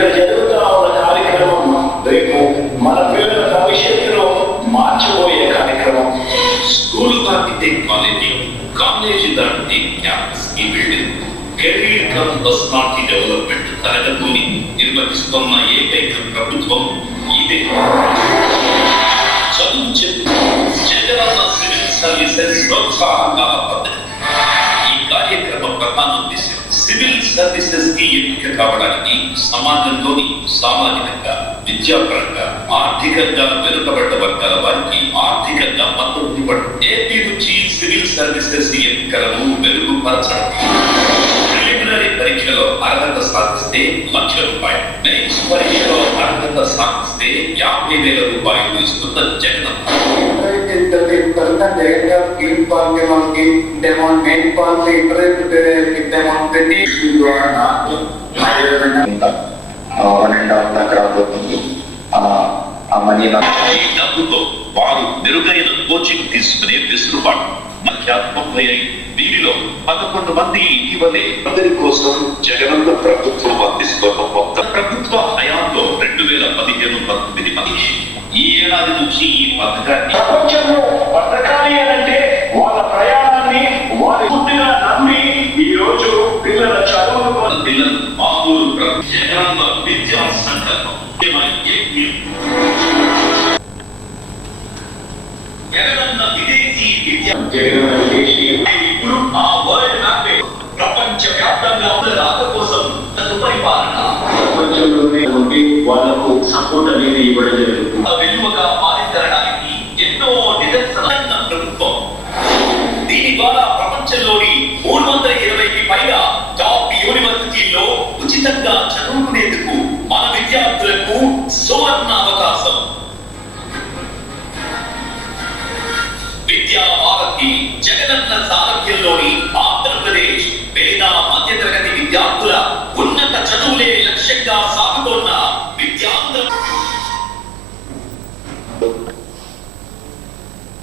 ఇక్కడ జరుగుతున్న కార్యక్రమం రేపు మన పిల్లల భవిష్యత్తులో మార్చబోయే కార్యక్రమం. స్కూల్ దాటితే కాలేజీ, కాలేజీ దాటితే క్యాంపస్. ఈ building career cum personality development తరగతుని నిర్వహిస్తున్న ఏకైక ప్రభుత్వం ఇదే. చదువు చెప్పు జగనన్న సివిల్ సర్వీసెస్ ప్రోత్సాహకాల పద్ధతి. ఈ కార్యక్రమ ప్రధాన ఉద్దేశం సివిల్ సర్వీసెస్ కి ఎంపిక కావడానికి సమాజంలోని సామాజికంగా, విద్యాపరంగా, ఆర్థికంగా వెనుకబడ్డ వర్గాల వారికి ఆర్థికంగా మద్దతు ఇవ్వడం. ఏపీ నుంచి సివిల్ సర్వీసెస్ ఎంపికలను మెరుగుపరచడం. ప్రిలిమినరీ పరీక్షలో అర్హత సాధిస్తే ₹1,00,000, మెయిన్స్ పరీక్షలో అర్హత సాధిస్తే ₹50,000 ఇస్తున్న జగన్. డబ్బుతో వారు మెరుగైన కోచింగ్ తీసుకునే వెసులుబాటు. 35 వీరిలో 11 మంది ఇటీవలే అందరి కోసం జగనన్న ప్రభుత్వం అందిస్తున్న మొత్తం ప్రభుత్వ హయాంలో 2015-19 మంది. ఈ ఏడాది నుంచి ఈ పథకాన్ని ప్రపంచంలో బతకాలి అంటే వాళ్ళ ప్రయాణాన్ని వారి పూర్తిగా నమ్మి ఈ రోజు పిల్లల చదువులు పిల్లలు మామూలు జగనన్న విద్యా సంకల్పం. జగనన్న విదేశీ విద్య ఇప్పుడు ఆ వరల్డ్ మ్యాప్ ప్రపంచ వ్యాప్తంగా రాక కోసం సుపరిపాలన ప్రపంచంలోనే ఉండి వాళ్ళకు సపోర్ట్ అనేది ఇవ్వడం జరుగుతుంది. వెలువగా మారించడానికి ఎన్నో నిదర్శన ప్రభుత్వం. దీని ద్వారా ప్రపంచంలోని 320కి పైగా టాప్ యూనివర్సిటీల్లో ఉచితంగా చదువుకునేందుకు మన విద్యార్థులకు సువర్ణ అవకాశం. విద్యా భారతి జగనన్న సారథ్యంలోని ఆంధ్రప్రదేశ్ పేద మధ్యతరగతి విద్యార్థుల ఉన్నత చదువులే లక్ష్యంగా సాగుతోన్న విద్యాంధ్ర.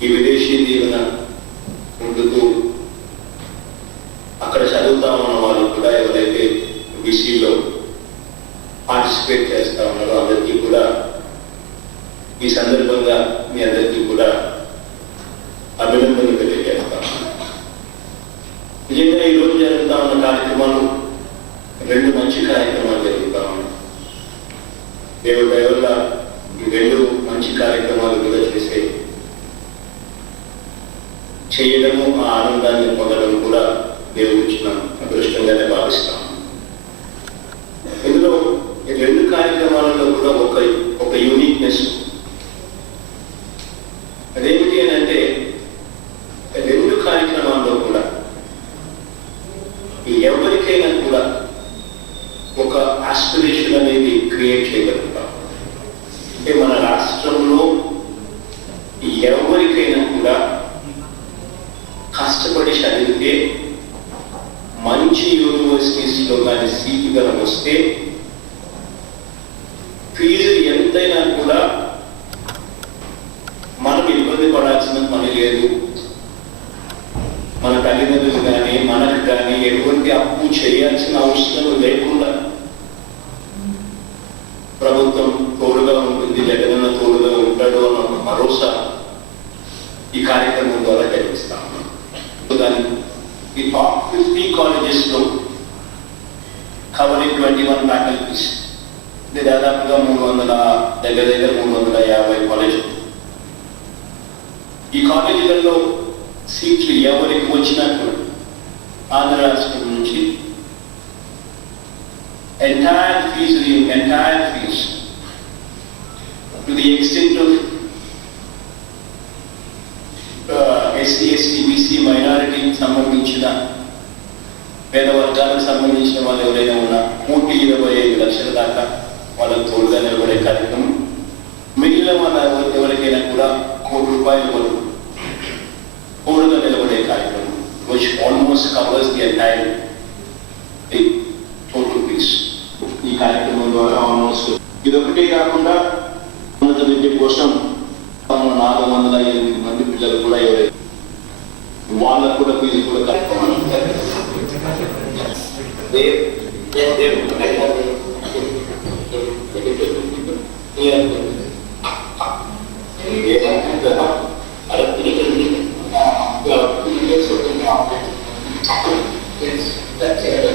ఈ విదేశీ దీవెన ముందుకు అక్కడ చదువుతా ఉన్న వాళ్ళు కూడా ఎవరైతే బీసీలో పార్టిసిపేట్ చేస్తా ఉన్నారో అందరికీ కూడా ఈ సందర్భంగా మీ అందరికీ కూడా అభినందనలు తెలియజేస్తాం. నిజంగా ఈ రోజు జరుగుతా ఉన్న కార్యక్రమాలు 2 మంచి కార్యక్రమాలు జరుగుతా ఉన్నాయి. దేవుడి దయ వల్ల ఈ 2 మంచి కార్యక్రమాలు కూడా చేయడము, ఆ ఆనందాన్ని పొందడం కూడా దేవుడు ఇచ్చిన అదృష్టంగానే భావిస్తాం. ఇందులో ఈ 2 కార్యక్రమాలలో కూడా ఒక యూనిక్నెస్. అదేమిటి అని అంటే 2 కార్యక్రమాల్లో కూడా ఎవరికైనా కూడా ఒక ఆస్పిరేషన్ అనేది క్రియేట్ చేయగలుగుతాం. అంటే మన రాష్ట్రంలో ఎవరికైనా కూడా కష్టపడి చదివితే మంచి యూనివర్సిటీస్లో కానీ సీటు కనుక వస్తే ఫీజు ఎంతైనా కూడా మనం ఇబ్బంది పడాల్సిన పని లేదు. మన తల్లిదండ్రులు కానీ మనకు కానీ ఎటువంటి అప్పు చేయాల్సిన అవసరం లేకుండా ప్రభుత్వం తోడుగా ఉంటుంది, జగనన్న తోడుగా ఉంటాడు అన్న భరోసా ఈ కార్యక్రమం ద్వారా కలిగిస్తాం. ఈ టాప్ 50 కాలేజెస్లో కవరింగ్ 21 ఫ్యాకల్టీస్, ఇది దాదాపుగా 350 కాలేజీలు. ఈ కాలేజీలలో సీట్లు ఎవరికి వచ్చినా కూడా ఆంధ్ర రాష్ట్రం నుంచి entire fees to the extent of SC, ST, BC, మైనారిటీకి సంబంధించిన పేద వర్గాలకు సంబంధించిన వాళ్ళు ఎవరైనా ఉన్నా 125 లక్షల దాకా వాళ్ళకు తోడుగా నిలబడే కార్యక్రమం. మిగిలిన వాళ్ళ ఎవరికైనా కూడా ₹1,00,00,000 వరకు తోడుగా నిలబడే కార్యక్రమం, which almost covers the entire total fees. ఈ కార్యక్రమం ద్వారా ఆల్మోస్ట్ ఇదొకటే కాకుండా ఉన్నత విద్య కోసం 408 మంది పిల్లలు కూడా ఎవరైతే వాళ్ళకు కూడా ఫీజు కూడా That's it.